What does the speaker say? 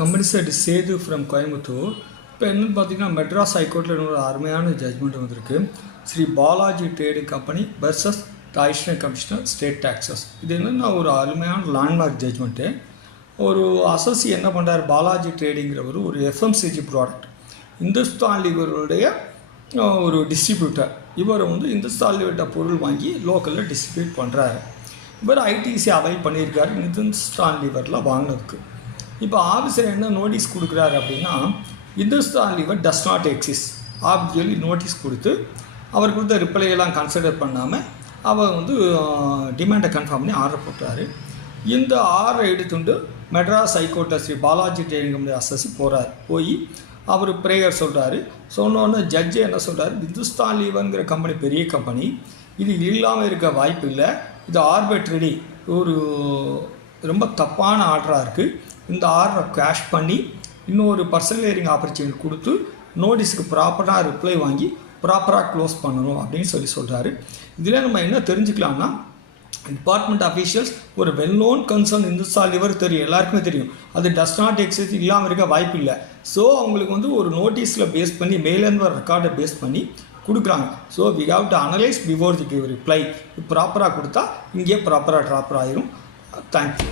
Company said Sethu from Coimbatore. இப்போ என்னென்னு பார்த்தீங்கன்னா மெட்ராஸ் ஹைகோர்ட்டில் ஒரு அருமையான ஜட்ஜ்மெண்ட் வந்திருக்கு. Shri Balaji trading company versus additional commissioner state taxes. இது என்னென்னா ஒரு அருமையான லேண்ட்மார்க் ஜட்ஜ்மெண்ட்டு. ஒரு அசோசி என்ன பண்ணுறாரு, பாலாஜி ட்ரேடிங்கிறவர் ஒரு எஃப்எம்சிஜி ப்ராடக்ட் இந்துஸ்தான் லிவருடைய ஒரு டிஸ்ட்ரிபியூட்டர். இவர் இந்துஸ்தான் லிவர்கிட்ட பொருள் வாங்கி லோக்கலில் டிஸ்ட்ரிபியூட் பண்ணுறாரு. இவர் ஐடிசி அவைல் பண்ணியிருக்காரு இந்துஸ்தான் லிவரில் வாங்கினதுக்கு. இப்போ ஆஃபீஸர் என்ன நோட்டீஸ் கொடுக்குறாரு அப்படின்னா, Hindustan liver does not exist அப்படின்னு சொல்லி நோட்டீஸ் கொடுத்து அவர் கொடுத்த ரிப்ளையெல்லாம் கன்சிடர் பண்ணாமல் அவர் டிமாண்டை கன்ஃபார்ம் பண்ணி ஆர்டர் போட்டார். இந்த ஆர்டரை எடுத்துட்டு மெட்ராஸ் ஹைகோர்ட்டில் ஸ்ரீ பாலாஜி ட்ரேடிங் கம்பெனி அசசி போய் அவர் ப்ரேயர் சொல்கிறாரு. சொன்னோன்னே ஜட்ஜு என்ன சொல்கிறார், இந்துஸ்தான் லீவருங்கிற கம்பெனி பெரிய கம்பெனி, இது இல்லாமல் இருக்க வாய்ப்பு இல்லை, இது ஆர்பிட்ரரி ஒரு ரொம்ப தப்பான ஆர்டராக இருக்குது. இந்த ஆர்டரை கேஷ் பண்ணி இன்னொரு பர்சனல் ஹியரிங் ஆப்பர்ச்சுனிட்டி கொடுத்து நோட்டீஸுக்கு ப்ராப்பராக ரிப்ளை வாங்கி ப்ராப்பராக க்ளோஸ் பண்ணணும் அப்படின்னு சொல்கிறாரு. இதில் நம்ம என்ன தெரிஞ்சுக்கலாம்னா, டிபார்ட்மெண்ட் அஃபீஷியல்ஸ் ஒரு well known concern Hindustan liver தெரியும், எல்லாருக்குமே தெரியும், அது டஸ் நாட் எக்ஸிஸ்ட் இல்லாமல் இருக்க வாய்ப்பு இல்லை. ஸோ அவங்களுக்கு ஒரு நோட்டீஸில் பேஸ் பண்ணி மெயிலேருந்து ஒரு ரெக்கார்டை பேஸ் பண்ணி கொடுக்குறாங்க. So we have to analyse before the give reply. ப்ராப்பராக கொடுத்தா இங்கேயே ப்ராப்பராக ட்ராப்பர் ஆயிரும். தேங்க்யூ.